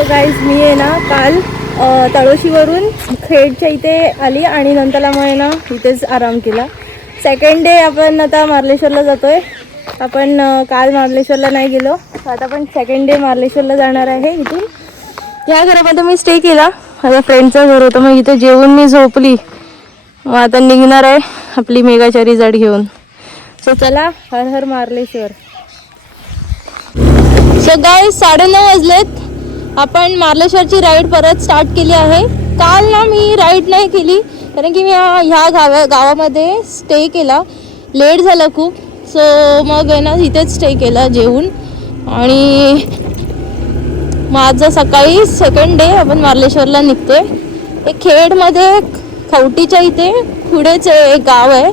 So guys मी आहे ना काल तळोशीवरून खेडच्या इथे आली आणि नंतरला मग आहे ना इथेच आराम केला. सेकंड डे आपण आता मार्लेश्वरला जातोय. आपण काल मार्लेश्वरला नाही गेलो, आता आपण सेकंड डे मार्लेश्वरला जाणार आहे. इथून या घरामध्ये मी स्टे केला, माझ्या फ्रेंडचं घर होतं. मग इथे जेवून मी झोपली. मग आता निघणार आहे आपली मेघाचारी जड घेऊन. सो चला, हर हर मार्लेश्वर. सो गाईज 9:30 वाजलेत. आपण मार्लेश्वरची राईड परत स्टार्ट केली आहे. काल ना मी राईड नाही केली कारण की मी ह्या गावामध्ये स्टे केला. लेट झालं खूप, सो मग आहे ना इथेच स्टे केला जेवून. आणि माझं सकाळी सेकंड डे आपण मार्लेश्वरला निघतोय. हे खेडमध्ये खवटीच्या इथे पुढेच एक गाव आहे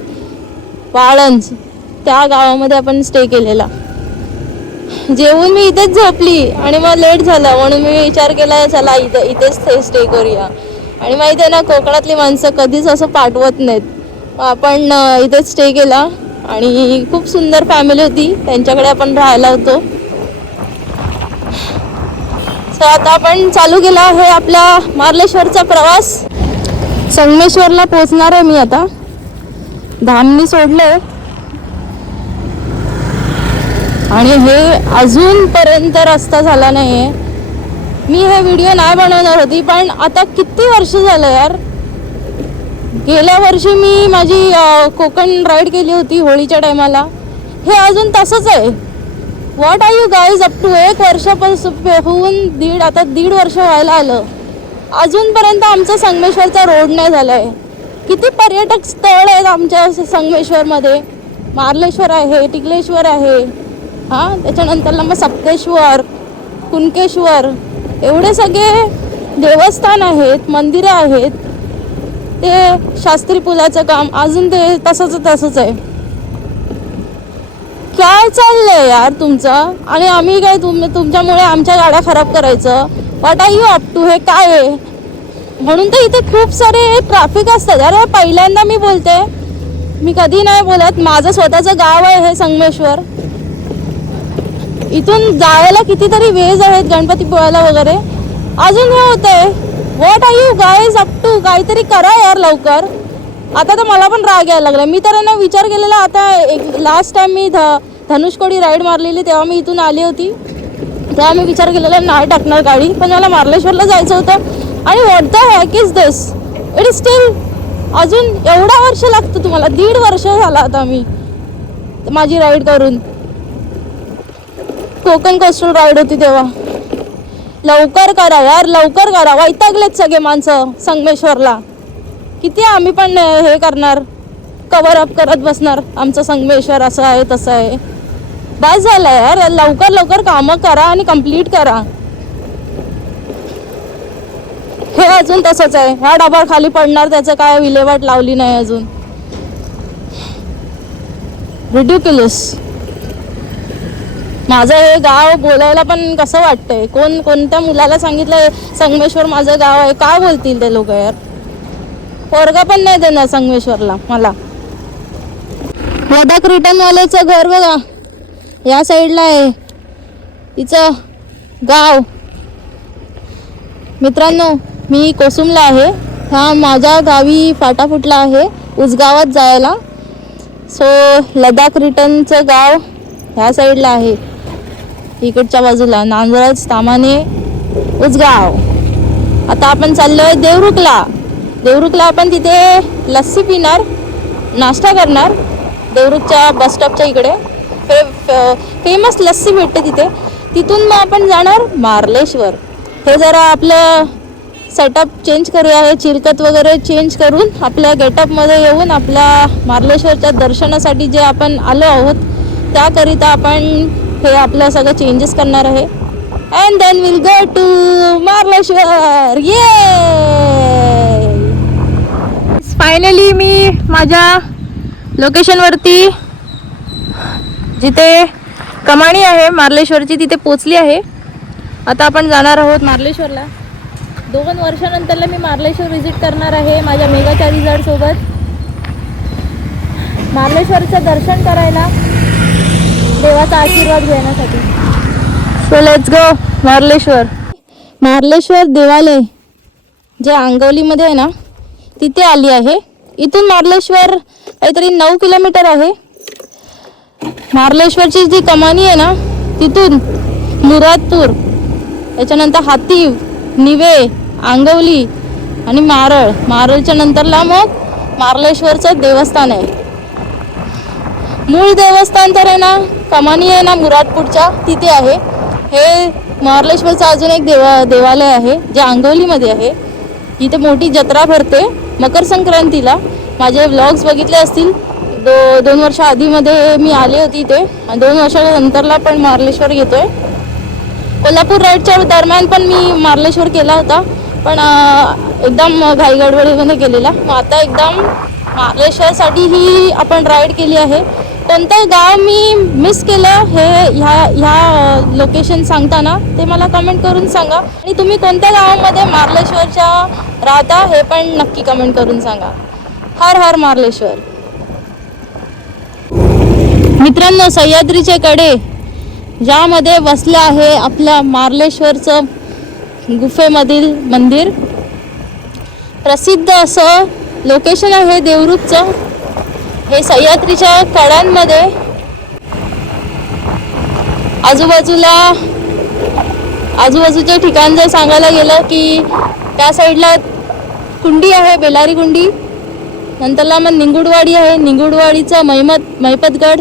वाळंज, त्या गावामध्ये आपण स्टे केलेला. जेवून मी इथेच झोपली आणि मग लेट झालं म्हणून मी विचार केला चला इथेच स्टे करूया. आणि माहिती आहे ना कोकणातली माणसं कधीच असं पाठवत नाहीत. आपण इथेच स्टे केला आणि खूप सुंदर फॅमिली होती, त्यांच्याकडे आपण राहायला होतो. सो आता आपण चालू केला आहे आपला मार्लेश्वरचा प्रवास. संगमेश्वरला पोहोचणार आहे मी आता. धामणी सोडलंय आणि हे अजूनपर्यंत रस्ता झाला नाही आहे. मी हे व्हिडिओ नाही बनवणार होती, पण आता किती वर्ष झालं यार. गेल्या वर्षी मी माझी कोकण राईड केली होती होळीच्या टायमाला. हे अजून तसंच आहे. What are you guys, up to 1 वर्षापासून होऊन आता दीड वर्ष व्हायला आलं, अजूनपर्यंत आमचा संगमेश्वरचा रोड नाही झाला आहे. किती पर्यटक स्थळ आहेत आमच्या संगमेश्वरमध्ये. मार्लेश्वर आहे, टिकलेश्वर आहे, त्याच्यानंतरला मग सप्तेश्वर, कुणकेश्वर, एवढे सगळे देवस्थान आहेत, मंदिरं आहेत. ते शास्त्री पुलाचं काम अजून ते तसंच आहे. काय चाललंय यार तुमचं. आणि आम्ही काय तुमच्यामुळे आमच्या गाड्या खराब करायचं. What are you up to. हे काय आहे. म्हणून तर इथे खूप सारे ट्रॅफिक असतात. अरे पहिल्यांदा मी बोलते, मी कधी नाही बोलत. माझं स्वतःचं गाव आहे हे संगमेश्वर. इथून जायला कितीतरी वेज आहेत गणपतीपुळ्याला वगैरे, अजून हे होतंय. What are you guys up to. काहीतरी करा यार लवकर. आता तर मला पण राग यायला लागला. मी तर ना विचार केलेला, आता लास्ट टाइम मी धनुषकोडी राईड मारलेली तेव्हा मी इथून आली होती, तेव्हा मी विचार केलेला नाही टाकणार गाडी, पण मला मार्लेश्वरला जायचं होतं. आणि what the hack is this. It is steel अजून एवढा वर्ष लागतं तुम्हाला. 1.5 वर्ष झाला आता मी माझी राईड करून. कोकण कोस्टल राईड होती तेव्हा. लवकर करा यार, लवकर करा. वैतागलेत सगळे माणसं संगमेश्वरला. किती आम्ही पण हे करणार, कव्हर अप करत बसणार आमचं संगमेश्वर असं आहे तसं आहे. बस झालं यार, लवकर लवकर कामं करा आणि कंप्लीट करा. हे अजून तसंच आहे. ह्या डबा खाली पडणार, त्याचं काय विल्हेवाट लावली नाही अजून. रिडिक्युलस. माझं हे गाव बोलायला पण कसं वाटतंय. कोणत्या मुलाला सांगितलं संगमेश्वर माझं गाव आहे, काय बोलतील ते लोक यार. पोरगा पण नाही देणार संगमेश्वरला मला. लडाख रिटर्नवाल्याचं घर बघा या साईडला आहे, तिचं गाव. मित्रांनो मी कोसुमला आहे. हा माझ्या गावी फाटा फुटला आहे उसगावात जायला. सो लडाख रिटर्नचं गाव ह्या साईडला आहे, इकडच्या बाजूला नांदरज, तामाने, उसगाव. आता आपण चाललोय देवरुखला. देवरुखला आपण तिथे लस्सी पिणार, नाश्ता करणार. देवरुखच्या बसस्टॉपच्या इकडे फेमस लस्सी भेटते तिथे. तिथून मग आपण जाणार मार्लेश्वर. हे जरा आपलं सेटअप चेंज करूया, हे चिलकत वगैरे चेंज करून आपल्या गेटअपमध्ये येऊन आपल्या मार्लेश्वरच्या दर्शनासाठी जे आपण आलो आहोत त्याकरिता आपण हे आपलं सगळं चेंजेस करणार आहे. And then will go to Marleshwar. ये फायनली मी माझ्या लोकेशनवरती, जिथे कमाणी आहे मार्लेश्वरची, तिथे पोचली आहे. आता आपण जाणार आहोत मार्लेश्वरला. 2 वर्षानंतरला मी मार्लेश्वर विजिट करणार आहे माझ्या मेघाचारी जड सोबत. मार्लेश्वरचं दर्शन करायला, देवाचा आशीर्वाद घेण्यासाठी. So let's go Marleshwar. Marleshwar देवालय जे आंगवलीमध्ये आहे ना तिथे आली आहे. इथून मार्लेश्वर काहीतरी 9 किलोमीटर आहे. मार्लेश्वरची जी कमानी आहे ना तिथून मुरादपूर, त्याच्यानंतर हातीव, निवे, आंगवली आणि मारळच्या नंतरला मग मार्लेश्वरचं देवस्थान आहे. मूळ देवस्थान तर आहे ना कमानी आहे ना मुरादपूरच्या तिथे आहे. हे मार्लेश्वरचं अजून एक देवालय आहे जे आंगवलीमध्ये आहे. इथे मोठी जत्रा भरते मकर संक्रांतीला. माझे व्लॉग्स बघितले असतील. 2 वर्ष आधीमध्ये मी आले होती इथे आणि 2 वर्षानंतरला पण मार्लेश्वर घेतोय. कोल्हापूर राईडच्या दरम्यान पण मी मार्लेश्वर केला होता, पण एकदम घाईगडबडीमध्ये केलेला. मग आता एकदम मार्लेश्वरसाठी ही आपण राईड केली आहे. कोणतं गाव मी मिस केलं हे ह्या लोकेशन सांगताना ते मला कमेंट करून सांगा. आणि तुम्ही कोणत्या गावामध्ये मार्लेश्वरच्या राहता हे पण नक्की कमेंट करून सांगा. हर हर मार्लेश्वर. मित्रांनो, सह्याद्रीचे कडे ज्यामध्ये वसलं आहे आपल्या मार्लेश्वरचं गुफेमधील मंदिर. प्रसिद्ध असं लोकेशन आहे देवरूखचं. हे सह्याद्रीच्या कड्यांमध्ये आजूबाजूचे ठिकाण जर सांगायला गेलं की त्या साईडला कुंडी आहे, बेलारी कुंडी. नंतरला मग निंगुडवाडी आहे. निंगुडवाडीचं महिमतगड.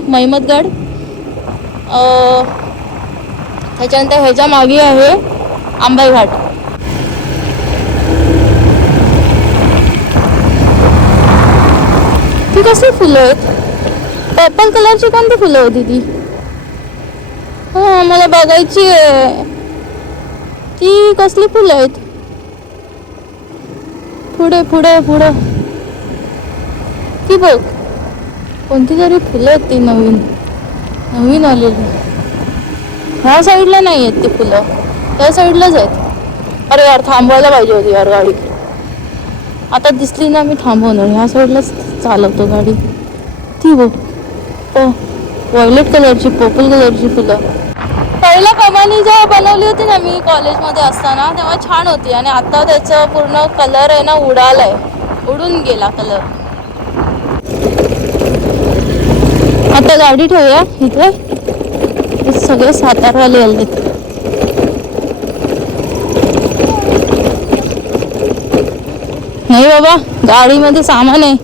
त्याच्यानंतर ह्याच्या मागे आहे आंबाई घाट. ती कसली फुलं आहेत? पर्पल कलरची कोणती फुलं होती ती? हा, मला बघायची आहे. ती कसली फुलं आहेत? पुढे ती बघ, कोणती तरी फुलं आहेत ती नवीन आलेली. ह्या साईडला नाही आहेत ती फुलं, त्या साईडलाच आहेत. अरे यार, थांबवायला पाहिजे होती यार गाडी. आता दिसली ना मी थांबवणार. ह्या साईडलाच चालवतो गाडी. ती बघ, व्हायलेट कलरची, पर्पल कलरची फुलं. पहिला कमानी जेव्हा बनवली होती ना मी कॉलेजमध्ये असताना तेव्हा छान होती. आणि आता त्याचं पूर्ण कलर आहे ना उडून गेला कलर. आता गाडी ठेवूया इथे. सगळे सातारवाले आले. नाही बाबा, गाडीमध्ये सामान आहे.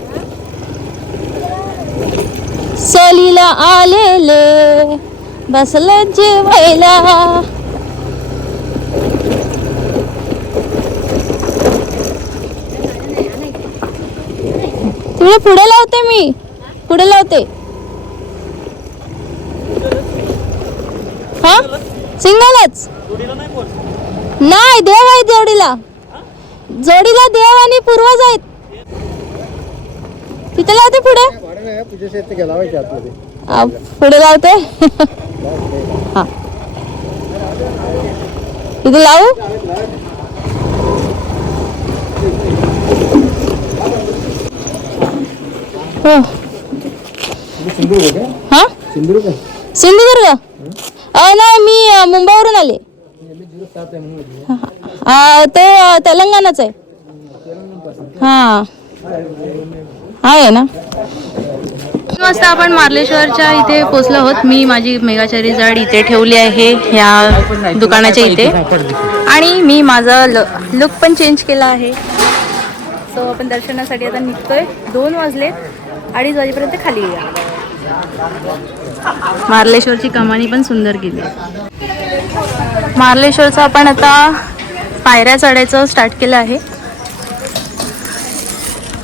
सहलीला आलेले बसले जेवायला. तुला पुढे लावते. हा, सिंगलच नाही. देव आहेत जोडीला देव आणि पूर्वज आहेत. तिथे लावते पुढे लावते. हा, इथे लावू. हो, हा, सिंधुदुर्ग. नाही, मी मुंबईवरून आले. ते तेलंगणाच आहे. हा, आहे ना. मस्त आपण मार्लेश्वरच्या इथे पोचलो आहोत. मी माझी मेघाचारी जाड इथे ठेवली आहे या दुकानाच्या इथे. आणि मी माझा लुक पण चेंज केला आहे. सो आपण दर्शनासाठी आता निघतोय. 2 वाजलेत. 2:30 वाजेपर्यंत खाली येऊया. मार्लेश्वरची कमानी पण सुंदर केली. मार्लेश्वरचं आपण आता पायऱ्या चढायचं स्टार्ट केलं आहे.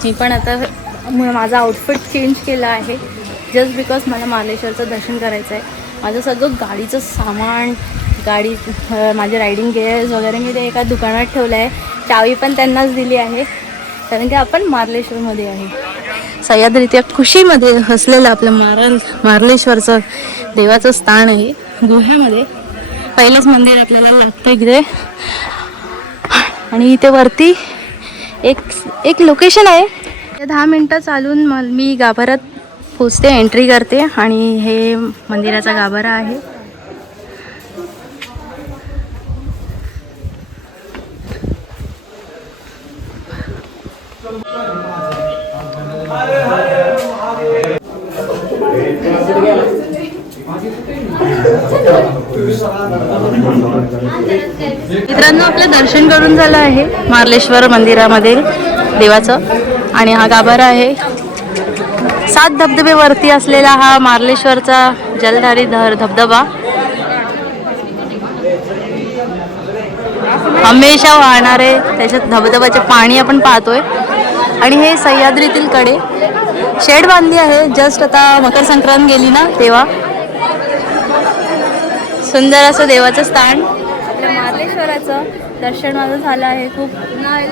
मी पण आता माझा आउटफिट चेंज केला आहे जस्ट बिकॉज मला मार्लेश्वरचं दर्शन करायचं आहे. माझं सगळं गाडीचं सामान, माझे रायडिंग गिअर्स वगैरे मी ते एका दुकानात ठेवलं आहे. चावी पण त्यांनाच दिली आहे कारण की आपण मार्लेश्वरमध्ये आहे. सह्याद्री त्या खुशीमध्ये हसलेलं आपलं मार्लेश्वरचं देवाचं स्थान आहे. गुह्यामध्ये पहिलंच मंदिर आपल्याला लागतं इकडे. आणि इथे वरती एक लोकेशन आहे. 10 मिनटं चालून मी गाभाऱ्यात पोचते, एंट्री करते. आणि हे मंदिराचा गाभारा आहे. मित्रांनो, आपलं दर्शन करून झालं आहे मार्लेश्वर मंदिरामधील देवाचं. आणि हा गाभारा आहे. 7 धबधबे वरती असलेला हा मार्लेश्वरचा जलधारी धबधबा हमेशा वाहणारे त्याच्यात धबधब्याचे पाणी आपण पाहतोय. आणि हे सह्याद्रीतील कडे शेड बांधली आहे. जस्ट आता मकर संक्रांत गेली ना तेव्हा. सुंदर असं देवाचं स्थान. आपल्या मार्लेश्वराचं दर्शन माझं झालं आहे. खूप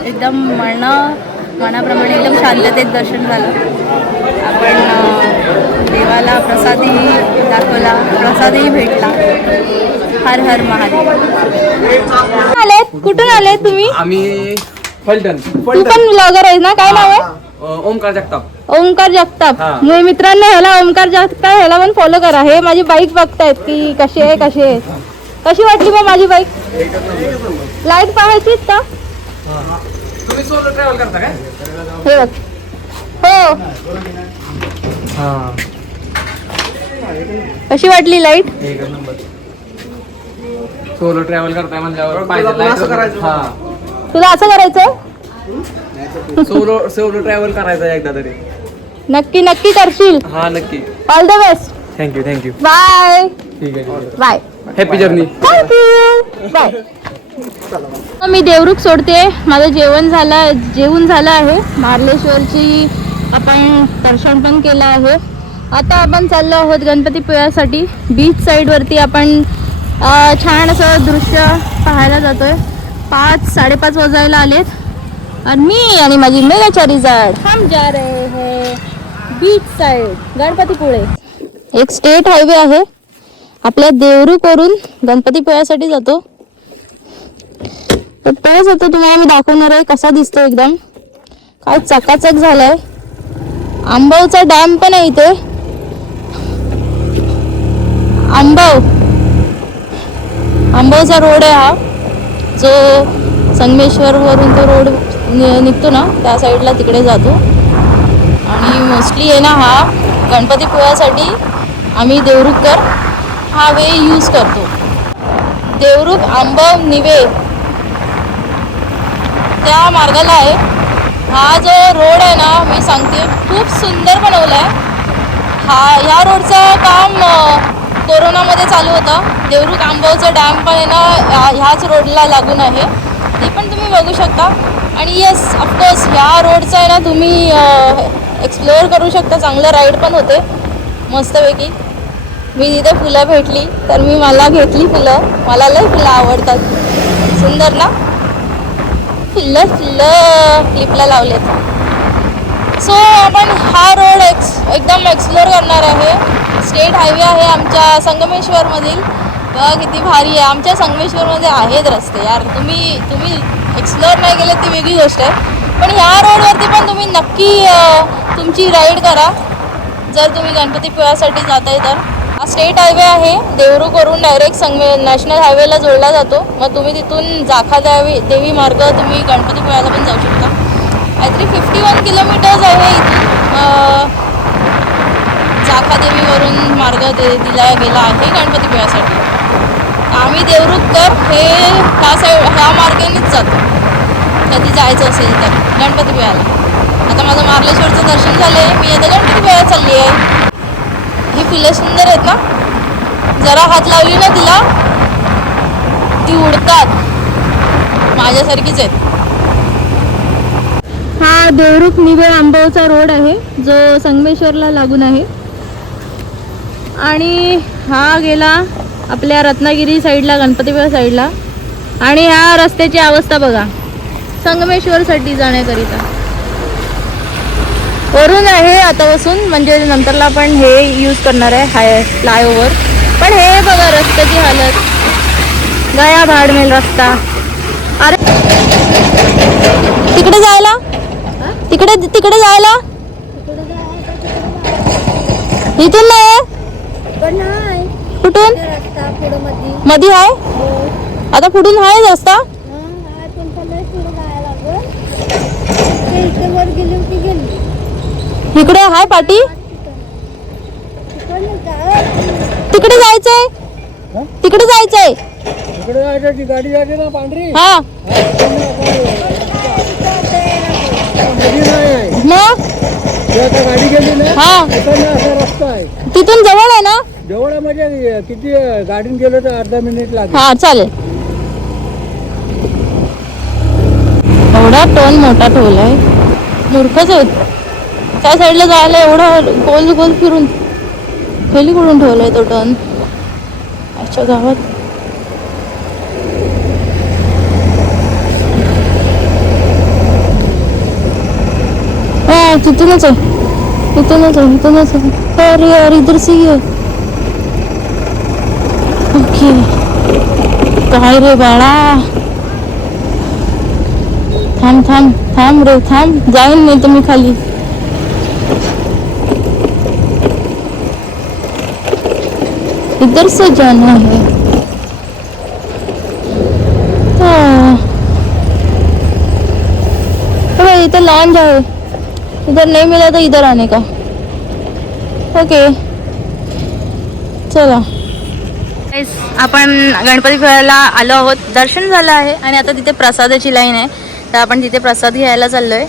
एकदम मनाप्रमाणे एकदम शांततेत दर्शन झालं. आपण देवाला प्रसादही दाखवला, प्रसादही भेटला. हर हर महादेव. आलेत? कुठून आलेत तुम्ही? आम्ही फलटण. तू पण ब्लॉगर आहेस ना? काय नाव आहे? ओमकार जगताप. ओमकार जगताप. मी मित्रांनो, ह्याला ओमकार जगताप ह्याला पण फॉलो करा. हे माझी बाईक बघतायत की कशी आहे कशी वाटली बा माझी बाईक? लाईट पाहायचीच का? तुम्ही सोलो ट्रॅव्हल करता काय? हे बघ. हो. कशी वाटली लाईट? सोलो ट्रॅव्हल करताय म्हणल्यावर पाहिजे. तुला असं करायचंय? सोलो ट्रॅव्हल करायचं एकदा तरी. नक्की करशील. हा नक्की. All the best. Thank you. Bye. ठीक आहे. Bye. Happy journey. Thank you. Bye. मी देवरुख सोडते. माझं जेवण झालं आहे. मार्लेश्वरची आपण दर्शन पण केलं आहे. आता आपण चाललो आहोत गणपतीपुळ्यासाठी. बीच साईडवरती आपण छान असं दृश्य पाहायला जातोय. 5-5:30 वाजायला आलेत. आणि मी आणि माझी मेघाचारी जाड हम जा रहे हैं बीच साइड गणपतीपुळे. एक स्टेट हायवे आहे. आपल्या देवरुखवरून गणपतीपुळ्यासाठी जातो. तर तोच आता तुम्हाला मी दाखवणार आहे कसा दिसतो. एकदम काय चकाचक झालाय. आंबवचा डॅम पण आहे इथे. आंबवचा रोड आहे हा, जो संगमेश्वर वरून तो रोड निघतो ना त्या साईडला तिकडे जातो. आणि मोस्टली आहे ना हा गणपतीपुळ्यासाठी आम्ही देवरुखकर हा वे यूज करतो. देवरुख आंबव निवे त्या मार्गाला आहे. हा जो रोड आहे ना, मी सांगते खूप सुंदर बनवला आहे. ह्या रोडचं काम कोरोनामध्ये चालू होतं. देवरुख आंबवचं डॅम पण आहे ना ह्याच रोडला लागून आहे. ते पण तुम्ही बघू शकता. आणि येस ऑफकोर्स ह्या रोडचं आहे ना तुम्ही एक्सप्लोअर करू शकता. चांगलं राईड पण होते मस्तपैकी. मी तिथे फुलं भेटली तर मला घेतली फुलं. मला लई फुलं आवडतात. सुंदर ना? फुलं क्लिपला लावलेत. सो आपण हा रोड एकदम एक्सप्लोअर करणार आहे. स्टेट हायवे आहे आमच्या संगमेश्वरमधील. बघा किती भारी आहे. आमच्या संगमेश्वरमध्ये आहेत रस्ते यार. तुम्ही एक्सप्लोअर नाही केले ती वेगळी गोष्ट आहे. पण ह्या रोडवरती पण तुम्ही नक्की तुमची राईड करा जर तुम्ही गणपतीपुळ्यासाठी जाताय तर. हा स्टेट हायवे आहे. देवरुखवरून डायरेक्ट नॅशनल हायवेला जोडला जातो. मग तुम्ही तिथून जाखा देवी मार्ग तुम्ही गणपतीपुळ्याला पण जाऊ शकता. काहीतरी 51 किलोमीटर्स आहे इथून. जाखादेवीवरून मार्ग दिला गेला आहे गणपतीपुळ्यासाठी. आम्ही देवरुखकर ह्या मार्गानेच जातो कधी जायचं असेल तर गणपतीपुळ्याला. आता माझं मार्लेश्वरचं दर्शन झालं आहे. मी आता गणपतीपुळ्याला चालली आहे. ही फुलं सुंदर आहेत ना? जरा हात लावली ना तिला ती उडतात. माझ्यासारखीच आहेत. हा देवरुख निवे आंबवचा रोड आहे जो संगमेश्वरला लागून आहे. आणि हा गेला आपल्या रत्नागिरी साईडला, गणपतीपुळा साईडला. आणि ह्या रस्त्याची अवस्था बघा संगमेश्वरसाठी जाण्याकरिता. वरून आहे आता बसून, म्हणजे नंतरला आपण हे यूज करणार आहे फ्लायओव्हर. पण हे बघा रस्त्याची हालत. गया भाडमेल रस्ता. अरे तिकडे जायला इथून नाही. कुठून? मध्ये आहे. आता पुढून आहे रस्ता. इकडे हाय पाटी. तिकडे जायचंय. इकडे जायचं, ती गाडी जाते ना पांढरी, हा मध्ये नाही आहे. मग ती आता गाडी गेली ना, हा इकडनं असा रस्ता आहे. तिथून जवळ आहे ना. जवळ म्हणजे किती गाडीन गेलं तर अर्धा मिनिट लागेल. हा चालेल. एवढा टोन मोठा ठेवलाय, मूर्खच आहेत. त्या साईडला जायला एवढा गोल गोल फिरून खाली कुठून ठेवलाय तो टर्न आजच्या गावात. हा तिथूनच आहे, इथूनच आहे, इथूनच आहे. अरे यार इधर से ही है. ओके काय रे बाळा, थांब थांब थांब रे थांब, जाईन नाही तर मी खाली. इधर से जाना है. भाई इधर लॉन्च है, इधर नहीं मिला तो इधर आने का. ओके चला. आपण गणपतीपुळ्याला आलो आहोत, दर्शन झालं आहे आणि आता तिथे प्रसादाची लाईन आहे. तर आपण तिथे प्रसाद घ्यायला चाललोय.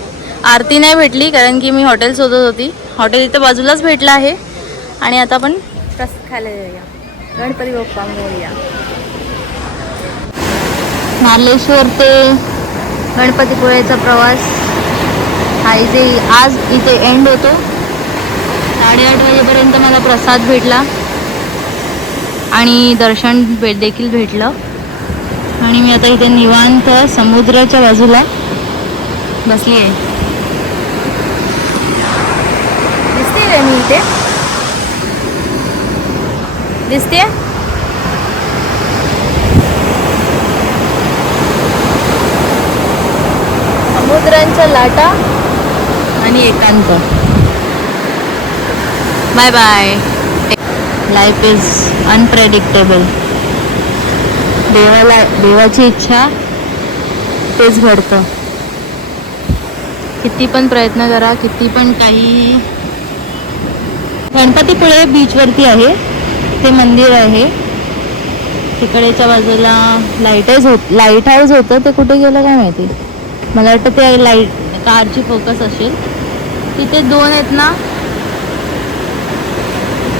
आरती नाही भेटली कारण की मी हॉटेल शोधत होती. हॉटेल इथे बाजूलाच भेटलं आहे आणि आता आपण प्रसाद खायला जाऊया. गणपती बाप्पा मोरया. मार्लेश्वर ते गणपतीपुळ्याचा प्रवास हा इथे आज इथे एंड होतो. 8:30 वाजेपर्यंत मला प्रसाद भेटला आणि दर्शन देखील भेटलं. आणि मी आता इथे निवांत समुद्राच्या बाजूला बसली आहे. दिसते का मी इथे, दिसते. समुद्रांच्या लाटा आणि एकांत. Bye bye. Life is unpredictable. देवाची इच्छा तेच घडतं. किती पण प्रयत्न करा, किती पण काही. गणपतीपुळे बीचवरती आहे ते मंदिर आहे. तिकडेच्या बाजूला लाईट हाऊस होतं, ते कुठे गेलं काय माहिती. मला वाटतं ते लाईट कारची फोकस असेल. तिथे 2 आहेत ना,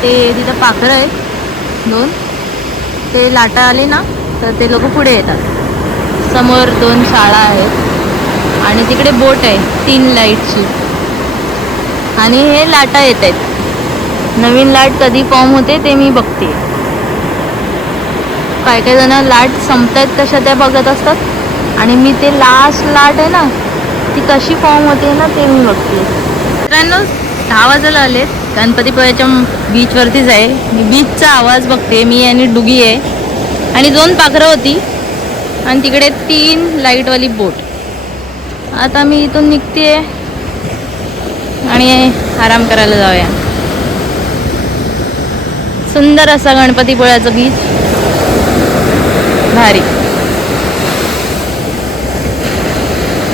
ते तिथं पाखरं आहेत 2. ते लाटा आले ना तर ते लोक पुढे येतात. समोर 2 शाळा आहेत आणि तिकडे बोट आहे 3 लाईटची. आणि हे लाटा येत आहेत. नवीन लाट कधी फॉर्म होते ते मी बघते. काही काही जण लाट संपतायत कशा त्या बघत असतात आणि मी ते लास्ट लाट आहे ना ती कशी फॉर्म होते ना ते मी बघते. मित्रांनो 10 वाजायला आलेत. गणपतीपुळ्याच्या बीचवरतीच आहे मी. बीचचा आवाज बघते मी आणि डुगी आहे आणि 2 पाखरं होती आणि तिकडे 3 लाईटवाली बोट. आता मी इथून निघते आणि आराम करायला जाऊया. सुंदर असा गणपतीपुळ्याचा बीच, भारी.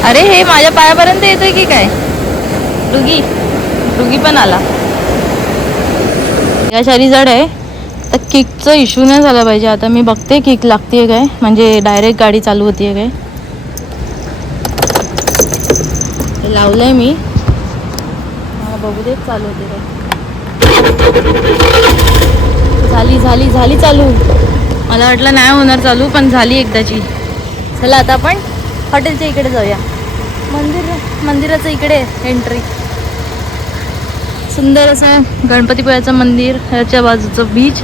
अरे हे माझ्या पायापर्यंत येतोय की काय. डुगी पण आला. या शारी जड आहे तर किकचा इश्यू नाही झाला पाहिजे. आता मी बघते किक लागते काय, म्हणजे डायरेक्ट गाडी चालू होतीये काय. लावलंय मी, बघू दे चालू होते काय. झाली चालू. मला वाटलं नाही होणार चालू, पण झाली एकदाची. चला आता आपण हॉटेलच्या इकडे जाऊया. मंदिराचं इकडे एंट्री. सुंदर असं गणपतीपुळ्याचं मंदिर, ह्याच्या बाजूचं बीच.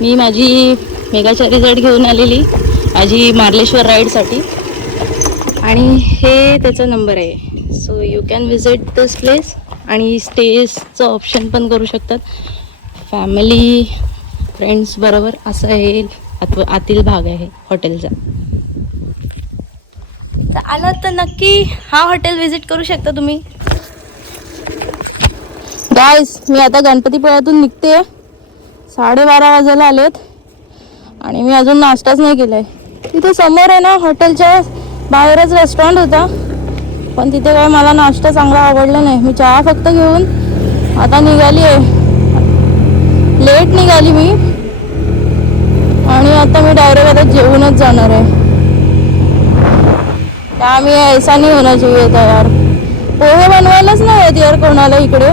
मी माझी मेगाचारी जड घेऊन आलेली माझी मार्लेश्वर राईडसाठी आणि हे त्याचा नंबर आहे. So you can visit this place आणि स्टेजचं ऑप्शन पण करू शकतात. फॅमिली फ्रेंड्स बरोबर असं हे आतील भाग आहे हॉटेलचा. तर आलात तर नक्की हा हॉटेल विजिट करू शकता तुम्ही. गाईस मी आता गणपतीपुळ्यातून निघते. 12:30 वाजायला आलेत आणि मी अजून नाश्ताच नाही केलाय. तिथे समोर आहे ना हॉटेलच्या बाहेरच रेस्टॉरंट होता, पण तिथे काय मला नाश्ता चांगला आवडला नाही. मी चहा फक्त घेऊन आता निघाली आहे. लेट निघाली मी. आणि आता मी डायरेक्ट आता जेवूनच जाणार आहे. त्या मी ऐसा नाही होना चाहिए था यार. पोहे बनवायलाच नाही येत यार कोणाला इकडे.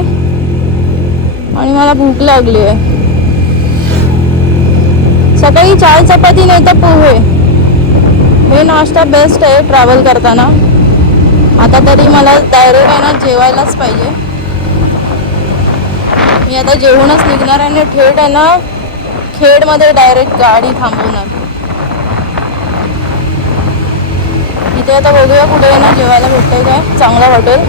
आणि मला भूक लागली आहे. सकाळी 4 चपाती नाही तर पोहे, हे नाश्ता बेस्ट आहे ट्रॅव्हल करताना. आता तरी मला डायरेक्ट आहे ना जेवायलाच पाहिजे. मी आता जेवूनच निघणार आणि थेट आहे ना खेडमध्ये डायरेक्ट गाडी थांबवणार. इथे आता बघूया कुठे आहे ना जेवायला भेटतंय काय चांगलं हॉटेल.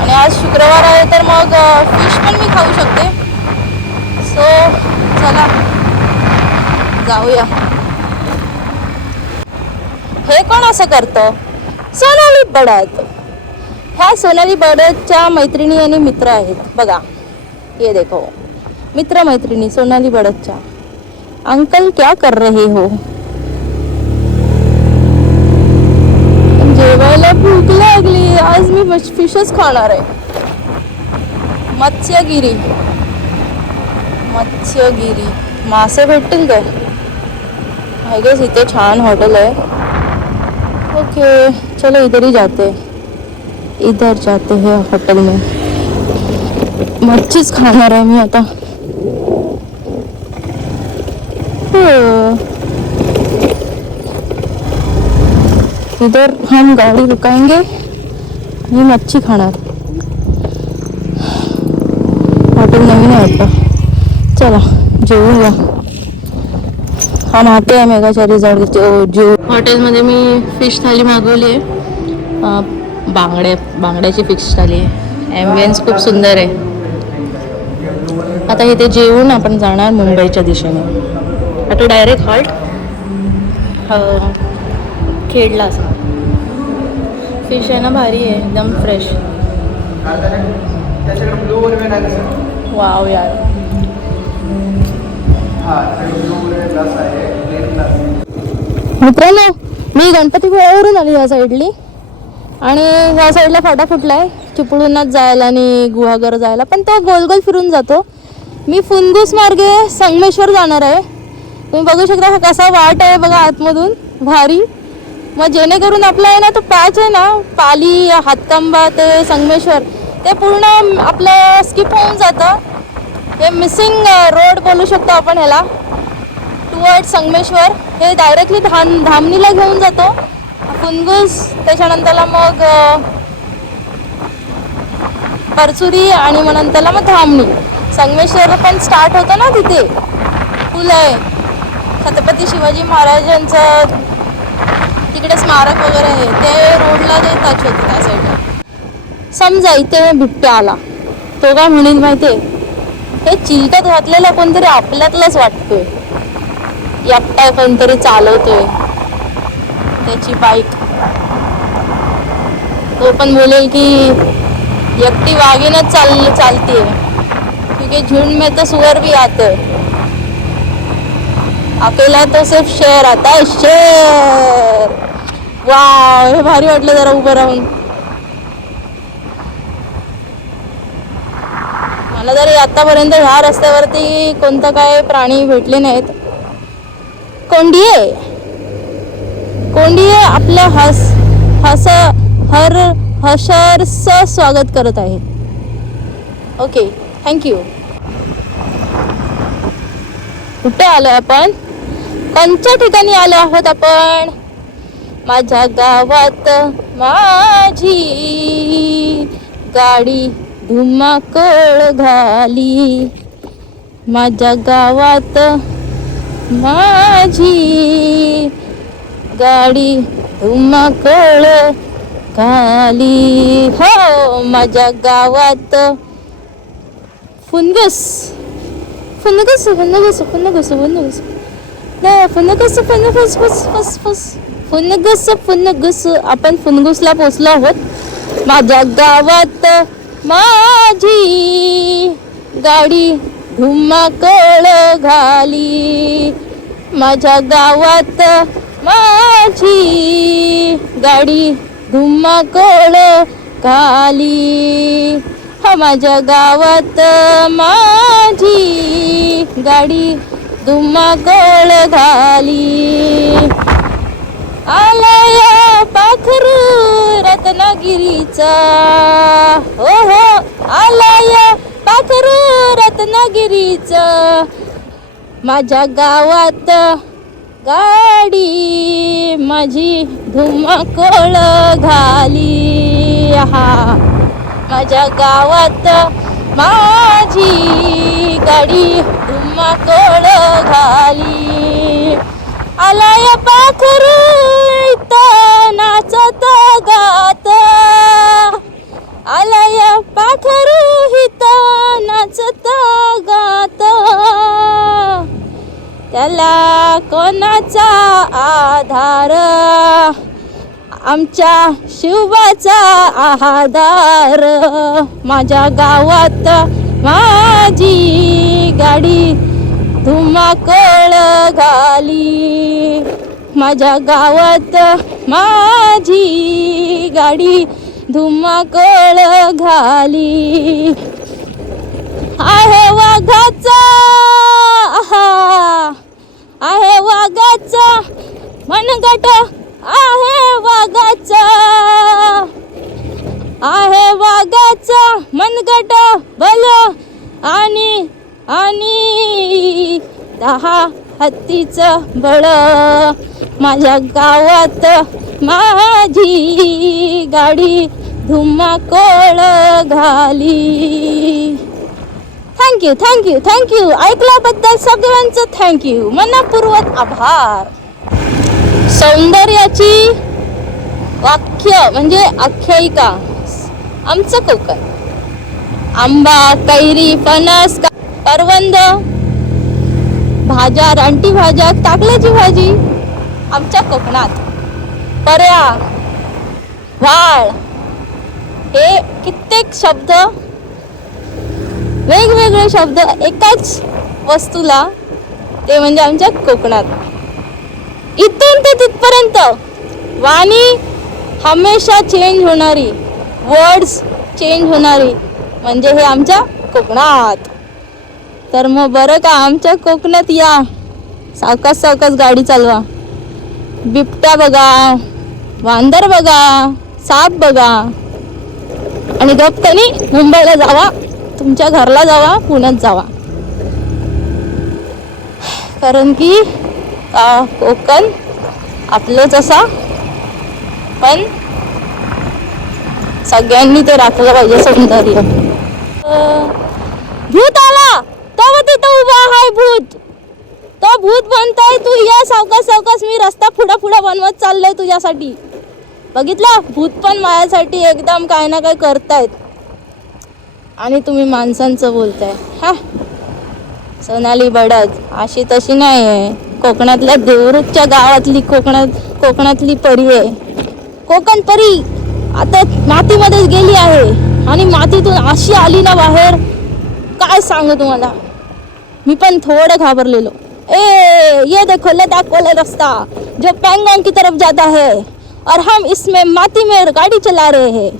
आणि आज शुक्रवार आहे तर मग फिश पण मी खाऊ शकते. सो चला जाऊया. हे कोण असं करतं? सोनाली बडत. ह्या सोनाली बडतच्या मैत्रिणी आणि मित्र आहेत बघा. ये देखो मित्र मैत्रिणी सोनाली बडतच्या. अंकल क्या कर रहे हो? जेवायला भूक लागली. आज मी फिशच खाणार आहे. मत्स्यगिरी मासे भेटतील काय? आय गेस इथे छान हॉटेल आहे. ओके चलो इधर ही जाते हैं होटल में. मच्छीच खाणार आहे मी आता. इधर हम गाड़ी रुकाएंगे. मी मच्छी खाणार. हॉटेल नवीन आहे वाटतं. चला जेवूया. हम आते हैं मेघाच्या रिसॉर्ट जेव. हॉटेलमध्ये मी फिश थाली मागवली आहे. बांगड्याची फिश थाली आहे. ॲम्बियन्स खूप सुंदर आहे. आता इथे जेवून आपण जाणार मुंबईच्या दिशेने. आता डायरेक्ट हॉल्ट खेडला. असं फिश आहे ना भारी आहे एकदम फ्रेश. वाव यार. मित्रांनो मी गणपतीपुळ्यावरून आली या साईडली. आणि ह्या साईडला फाटा फुटला आहे चिपळूणच जायला आणि गुहागर जायला. पण तो गोल गोल फिरून जातो. मी फुनगुस मार्गे संगमेश्वर जाणार आहे. तुम्ही बघू शकता कसा वाट आहे बघा आतमधून भारी. मग जेणेकरून आपला आहे ना तो पॅच आहे ना पाली हातकंबा ते संगमेश्वर ते पूर्ण आपलं स्किप होऊन जातं. हे मिसिंग रोड बोलू शकतो आपण ह्याला. टुवर्ड संगमेश्वर हे डायरेक्टली धामणीला घेऊन जातो. फुनगुस त्याच्यानंतरला मग परचुरी आणि मग नंतरला मग धामणी. संगमेश्वर पण स्टार्ट होतं ना तिथे पूल आहे छत्रपती शिवाजी महाराजांचं. तिकडे स्मारक वगैरे आहे ते रोडला ते टच होतं त्या साईडला. समजा इथे बिबट्या आला तो काय म्हणेल माहिती आहे? हे चिलकत घातलेला कोणतरी आपल्यातलाच वाटतोय. एकटा कोणतरी चालवतोय त्याची बाईक. तो पण बोलेल की एकटी वाघीनच चालतीये क्योंकि झुंड में तो सुअर भी आते हैं. अकेला तो सिर्फ शेर आता है. शेर. वाव हे भारी वाटलं जरा उभं राहून. मला तरी आतापर्यंत ह्या रस्त्यावरती कोणतं काय प्राणी भेटले नाहीत. कोंडिये आपलं हर्षर्ष स्वागत करत आहे. Okay thank you. कुठे आलो आपण? कोणत्या ठिकाणी आलो आहोत आपण? माझ्या गावात माझी गाडी धुमाकूळ घाली. माझ्या गावात माझी गाडी धुमाकूळ घाली. हो माझ्या गावात फुनगुस फुनगुस फुनगुस फुनगुस फुनगुस फुनगुस फुनगुस फुस फुस फुनगुस फुनगुस. आपण फुनगुसला पोचलो आहोत. माझ्या गावात माझी गाडी धुमाकूळ घाली. माझ्या गावात माझी गाडी धुमाकूळ घाली. हा माझ्या गावात माझी गाडी धुमाकूळ घाली. आलया पाखरू रत्नागिरीचा, हो हो आलया पाखरू रत्नागिरीचा, माझ्या गावात गाडी माझी धुमाकूळ घाली. हा माझ्या गावात माझी गाडी धुमाकूळ घाली. आलाय पाखरू इथं नाचत गात, आलाय पाखरू इथं नाचत गात, त्याला कोणाचा आधार, आमच्या शिवाचा आधार. माझ्या गावात माझी गाडी धुमाकूळ घाली. माझ्या गावात माझी गाडी धुमाकूळ घाली. आहे वाघाचा, आहे वाघाचा मनगट, आहे वाघाचा, आहे वाघाचा मनगट बल, आणि आणि 10 हत्तीचं बळ. माझ्या गावात माझी गाडी धुमाकूळ घाली. Thank you thank you thank you. ऐकल्याबद्दल सगळ्यांचं थँक्यू, मनपूर्वक आभार. सौंदर्याची वाक्य म्हणजे आख्यायिका आमचं कोकण. आंबा, कैरी, फणस, करवंद, भाज्या, रानटी भाज्या, टाकल्याची भाजी आमच्या कोकणात. पर्या, वाळ, हे कित्येक शब्द, वेगवेगळे शब्द एकाच वस्तूला, ते म्हणजे आमच्या कोकणात. इथून ते तिथपर्यंत वाणी हमेशा चेंज होणारी, वर्ड्स चेंज होणारी, म्हणजे हे आमच्या कोकणात. तर मग बरं का, आमच्या कोकणात या, सावकाश सावकाश गाडी चालवा. बिबट्या बघा, वांदर बघा, साप बघा, आणि गप्पनी मुंबईला जावा, तुमच्या घरला जावा, पुण्यात जावा. कारण की कोकण आपलंच असा, पण सगळ्यांनी ते राखलं पाहिजे सौंदर्य. भूत आला, तो तिथं उभा आहे भूत, तो भूत बनताय. तू या सावकाश सावकाश, मी रस्ता पुढं पुढं बनवत चाललंय तुझ्यासाठी. बघितलं, भूत पण माझ्यासाठी एकदम काय ना काय करतायत, आणि तुम्ही माणसांचं बोलताय. हा, सोनाली बडद अशी तशी नाही आहे. कोकणातल्या देवरूखच्या गावातली कोकणातली परी आहे. कोकण परी आता मातीमध्येच गेली आहे, आणि मातीतून अशी आली ना बाहेर, काय सांगू तुम्हाला. मी पण थोडं घाबरलेलो. ये देखो लद्दाख वाला रास्ता जो पैंगोंग की तरफ जाता है, और हम इसमें माती में गाडी चला रहे हैं.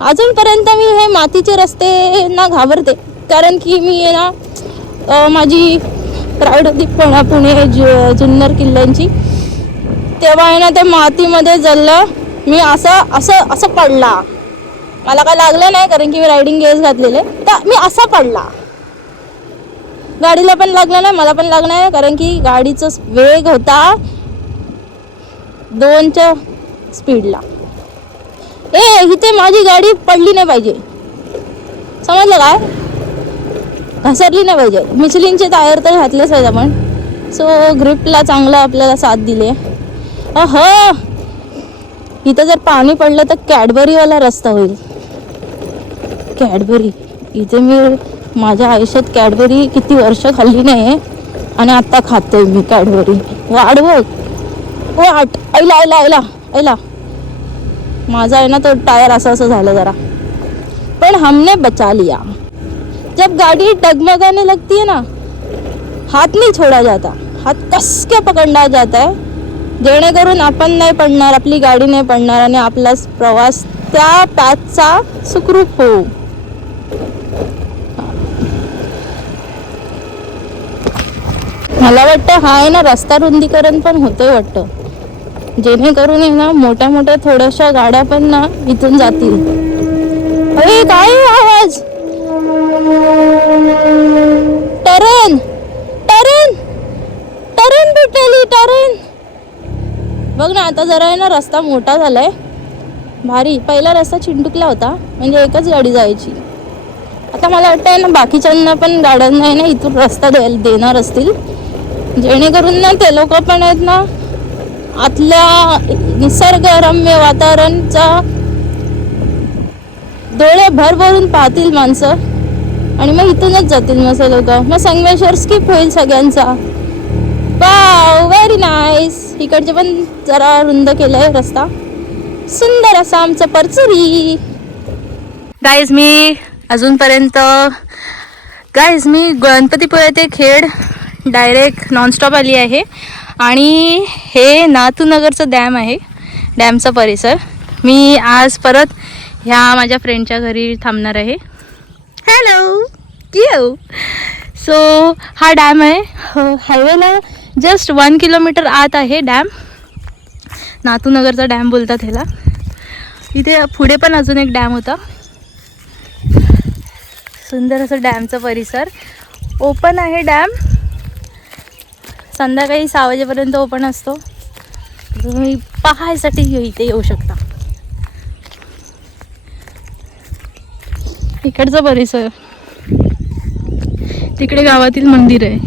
अजूनपर्यंत मी हे मातीचे रस्ते ना घाबरते, कारण की मी आहे ना, माझी राईड होती पुणे जुन्नर किल्ल्यांची, तेव्हा आहे ना ते मातीमध्ये जळलं. मी असं पडला. मला काय लागलं नाही, कारण की मी रायडिंग गेअर्स घातलेले, तर मी असा पडला. गाडीला पण लागलं नाही, मला पण लागलं नाही, कारण की गाडीचा वेग होता 2च्या स्पीडला. इथे माझी गाडी पडली नाही पाहिजे, समजलं काय, घसरली नाही पाहिजे. मिचलिनचे टायर तर घातलेच पाहिजे आपण. सो ग्रिपला चांगलं आपल्याला साथ दिले. इथं जर पाणी पडलं तर कॅडबरीवाला रस्ता होईल. कॅडबरी, इथे मी माझ्या आयुष्यात कॅडबरी किती वर्ष खाल्ली नाही, आणि आत्ता खातोय मी कॅडबरी. वाट ऐला माझा आहे ना तो टायर असं झालं जरा, पण हमने बचा लिया. जब गाड़ी डगमगाने लगती है ना, हाथ नहीं छोड़ा जाता, हात कस के पकडला जाता है, जेणेकरून आपण नाही पडणार, आपली गाडी नाही पडणार, आणि आपला प्रवास त्या पॅचचा सुखरूप हो. मला वाटतं हा आहे ना रस्ता रुंदीकरण पण होतंय वाटतं, जेणेकरून आहे ना मोठ्या मोठ्या थोड्याशा गाड्या पण ना इथून जातील. अरे काय आवाज, टर्न टर्न टर्न भेटली टर्न. बघ ना आता जरा आहे ना रस्ता मोठा झालाय भारी. पहिला रस्ता चिंटुकला होता, म्हणजे एकच गाडी जायची. आता मला वाटतंय ना बाकीच्यांना पण गाड्यांना आहे ना इथून रस्ता देणार असतील, जेणेकरून ना ते लोक पण आहेत ना आतल्या निसर्गरम्य वातावरणचा डोळे भरभरून पाहतील माणसं, आणि मग इथूनच जातील मग लोक. मग संगमेश्वर स्किप होईल सगळ्यांचा. Wow very nice. इकडचे पण जरा रुंद केलाय रस्ता, सुंदर असा आमचा परचुरी. गाईज मी अजूनपर्यंत मी गणपतीपुळे ते खेड डायरेक्ट नॉनस्टॉप आली आहे. आणि हे नाथूनगरचं डॅम आहे, डॅमचा परिसर. मी आज परत ह्या माझ्या फ्रेंडच्या घरी थांबणार आहे. Hello Q. सो हा डॅम आहे, हायवेला जस्ट 1 किलोमीटर आत आहे डॅम. नाथूनगरचा डॅम बोलतात ह्याला. इथे पुढे पण अजून एक डॅम होता. सुंदर असं डॅमचा परिसर. ओपन आहे डॅम, संध्याकाळी 6 वाजेपर्यंत ओपन असतो. तुम्ही पाहायसाठी इथे येऊ शकता. इकडचा परिसर, तिकडे गावातील मंदिर आहे.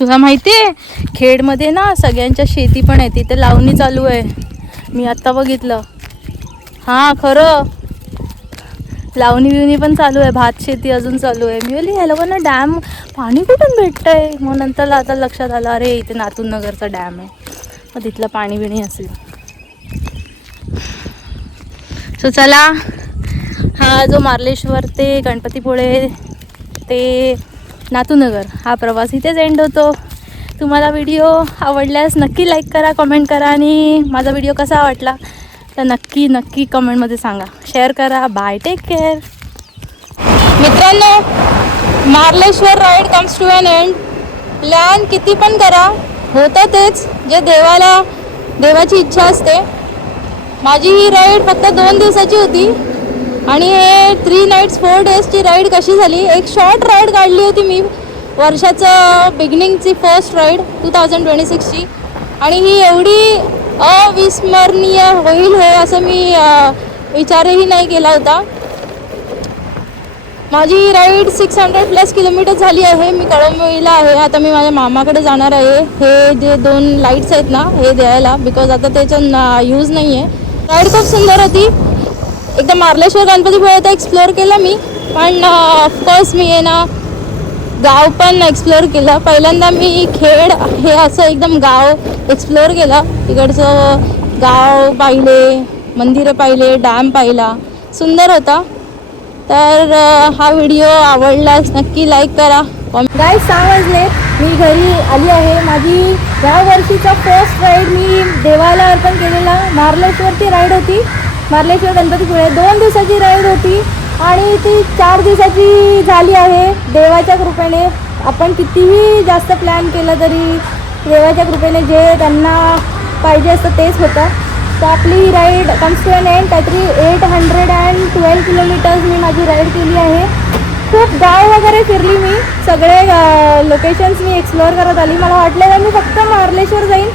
तुला माहिती आहे खेडमध्ये ना सगळ्यांच्या शेती पण आहे, तिथे लावणी चालू आहे. मी आत्ता बघितलं. हां खरं, लावणी बिवणी पण चालू आहे, भात शेती अजून चालू आहे. मी बोलली ह्या लोकांना डॅम पाणी कुठून भेटतंय. मग नंतर आता लक्षात आलं, अरे इथे नाथूनगरचा डॅम आहे, मग तिथलं पाणी बिणी असेल. सो चला, हा जो मार्लेश्वर ते गणपतीपुळे ते नाथूनगर हा प्रवास इथेच एंड होतो. तुम्हाला व्हिडिओ आवडल्यास नक्की लाईक करा, कमेंट करा, आणि माझा व्हिडिओ कसा वाटला तर नक्की नक्की कमेंटमध्ये सांगा. शेअर करा. Bye, take care. मित्रांनो, Marleshwar ride comes to an end. Plan किती पण करा, होतं तेच जे देवाची इच्छा असते. माझी ही राईड फक्त 2 दिवसाची होती, आणि हे 3 nights 4 daysची राईड कशी झाली. एक शॉर्ट राईड काढली होती मी, वर्षाचं बिगिनिंगची फर्स्ट राईड 2026ची, आणि ही एवढी अविस्मरणीय होईल हे असं मी विचारही नाही केला होता. माझी राईड 600+ किलोमीटर झाली आहे. मी कळंबोलीला आहे. आता मी माझ्या मामाकडे जाणार आहे. हे जे 2 लाईट्स आहेत ना हे द्यायला, बिकॉज आता त्याचा यूज नाही आहे. राईड खूप सुंदर होती. एकदा मार्लेश्वर गणपतीपुळे तर एक्सप्लोअर केलं मी, पण ऑफकोर्स मी आहे ना गाव पण एक्सप्लोअर केलं. पहिल्यांदा मी खेड हे असं एकदम गाव एक्सप्लोअर केलं. तिकडचं गाव पाहिले, मंदिरं पाहिले, डॅम पाहिला, सुंदर होता. तर हा व्हिडिओ आवडल्यास नक्की लाईक करा. गाईज 6 वाजले, मी घरी आली आहे. माझी या वर्षीचा फर्स्ट राईड मी देवाला अर्पण केलेला मार्लेश्वरची राईड होती. मार्लेश्वर गणपतीपुळे 2 दिवसाची राईड होती, आणि ती 4 दिवसाची झाली आहे देवाच्या कृपेने. आपण कितीही जास्त प्लॅन केलं तरी देवाच्या कृपेने जे त्यांना पाहिजे असतं तेच होतं. तर आपली ride comes to an end. काहीतरी 812 किलोमीटर्स मी माझी राईड केली आहे. खूप गाव वगैरे फिरली मी, सगळे लोकेशन्स मी एक्सप्लोअर करत आली. मला वाटलेलं मी फक्त मार्लेश्वर जाईन,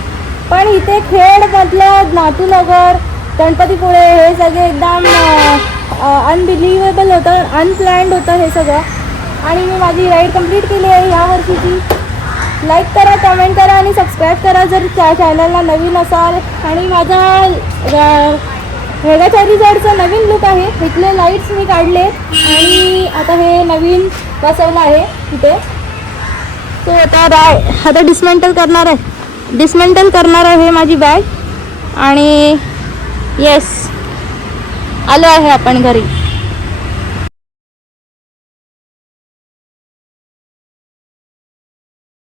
पण इथे खेडमधलं नाथूनगर, गणपतीपुळे हे सगळे एकदम अनबिलिव्हेबल होतं, अनप्लॅन्ड होतं हे सगळं. आणि मी माझी राईड कंप्लीट केली आहे या वर्षीची. लाईक करा, कमेंट करा, आणि सबस्क्राईब करा जर त्या चॅनलला नवीन असाल. आणि माझा वेगाचारी साईडचा नवीन लुक आहे. इथले लाईट्स मी काढले आणि आता हे नवीन बसवलं आहे तिथे. तो आता डिस्मेंटल करणार आहे माझी बॅग. आणि येस, आलो आहे आपण घरी.